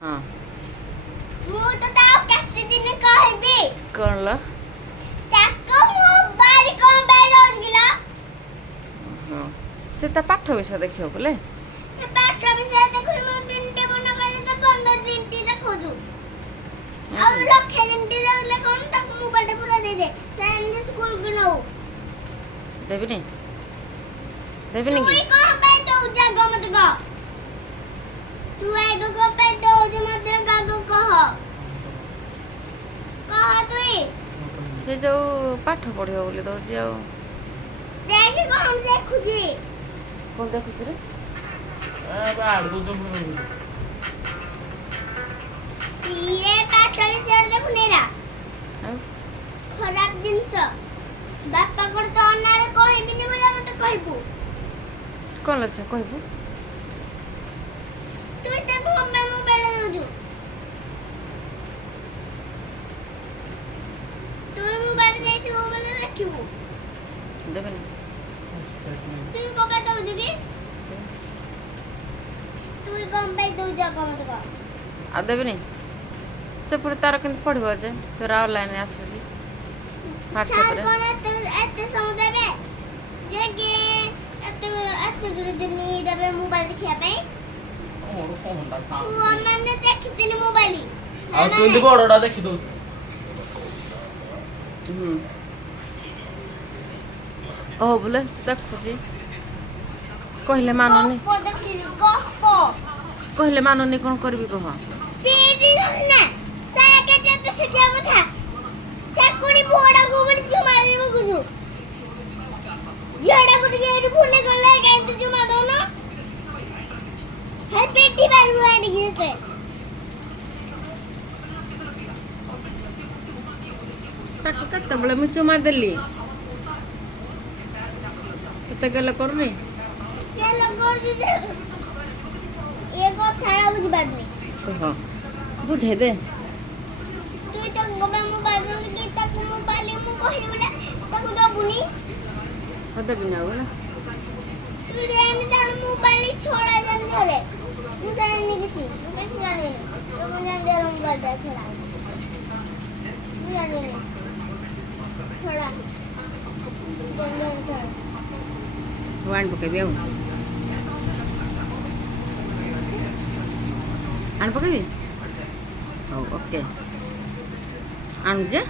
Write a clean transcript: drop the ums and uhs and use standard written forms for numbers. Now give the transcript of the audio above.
हाँ ମୁଁ ତ ତା କେତେ ଦିନ କହିବି कौन ला ତାକୁ ମୋବାଇଲ କଣ ପାଇଁ ଦଉଥିଲ हाँ से ता पाठ विषय देखियो बोले ସେ ପାଠ ବିଷୟରେ ଦେଖୁନି ମୁଁ ଦିନଟେ ମନେ କଲେ ତ 15 ଦିନଟି ଦେଖୁଛୁ ଆଉ ଲକ୍ଷେ ଦିନଟି ରହିଲେ କଣ ତାକୁ ମୋବାଇଲ ପୁରା ଦେଇଦେ ସେ ସ୍କୁଲ କୁ ନଉ देबी नहीं তুই कि କଣ ପାଇଁ ଦଉଛୁ ଆଗ ମତେ କହ ତୁ ଆଗ କଣ ପାଇଁ ଦଉଛୁ ମତେ ଆଗ କହ କହ ତୁଇ ये जो पाठ पढ़ियो बोले दउजी आ ଦେଖି କଣ ଦେଖୁଛି कौन देखुछ रे ସିଏ ପାଠ ବିଷୟରେ ଦେଖୁନି ରା ଆଉ ଖରାପ ଜିନିଷ ବାପାଙ୍କର ତ ଅନାରେ କହିବିନି ବୋଲି ମତେ କହିବୁ कौन लछ कहबू ତୁଇ ତାକୁ କଣ ମୋବାଇଲ ଦଉଛୁ ତୁଇ ମୋବାଇଲ ଦେଇଥିବୁ ବୋଲି ଦେଖିବୁ देबे नहीं ତୁଇ କଣ ପାଇଁ ଦଉଛୁ କି ତୁଇ କଣ ପାଇଁ ଦଉଛୁ ଆଗ ମତେ କହ आ देबे नहीं से पुरे तार केन पढ़बो जे तोरा ऑनलाइन आसुजी ସାର୍ WhatsApp रे କଣ ଏତେ ସମୟ ଦେବେ ଯେ କି ଏତେ ଦିନ ଦେବେ ମୋବାଇଲ ଦେଖିବା ପାଇଁ ଛୁଆମାନେ ଦେଖିଥିନି ମୋବାଇଲ ଆଉ ତୁ ଏମିତି ବଡଟା ଦେଖି ଦଉଛୁ ओ बोले देखुजी कहले मानुनी ଗପ ଦେଖିଲି ଗପ कहले मानुनी कौन करबी कह ପିଇଟି ନା ସାକେ ଯେତେ ଶିଖିବା କଥା ସେ କୁଣି ବୋଡାକୁ ବୋଲି ଜୁମାରି ବକୁଛୁ ଝିଅଟାକୁ ଟିକେ ଏଠି ଭୁଲି ଗଲେ କେମିତି ଜୁମା ଦଉନ ହେ ପିଟି ପାରିବୁ ଏଠିକି ଯେତେ ताको केते बेले मु चुमा देली तते गले करूनी କେ ଲଗଉଛୁ ଯେ ଏ କଥାଟା ବୁଝିପାରୁନି हां बुझे दे তুই তো গোবে মোবাইল দଉଛୁ କି ତାକୁ ମୋବାଇଲ ମୁଁ କହିଲି ବୋଲେ ତାକୁ ଦବୁନି हद बिना बोला তুই ଜାଣି ତାର ମୋବାଇଲ ଛଡା ଜାଣି ଧରେ ମୁଁ ଜାଣିନି କିଛି ମୁଁ କିଛି ଜାଣିନି ତ ମୁଁ ଜାଣି ତାର ମୋବାଇଲଟା ଛଡା ମୁଁ ଜାଣିନି ଛଡା ଜାଣି ଛଡା वाण पकेबी आउ आण पकेबी ओ ओके आण जे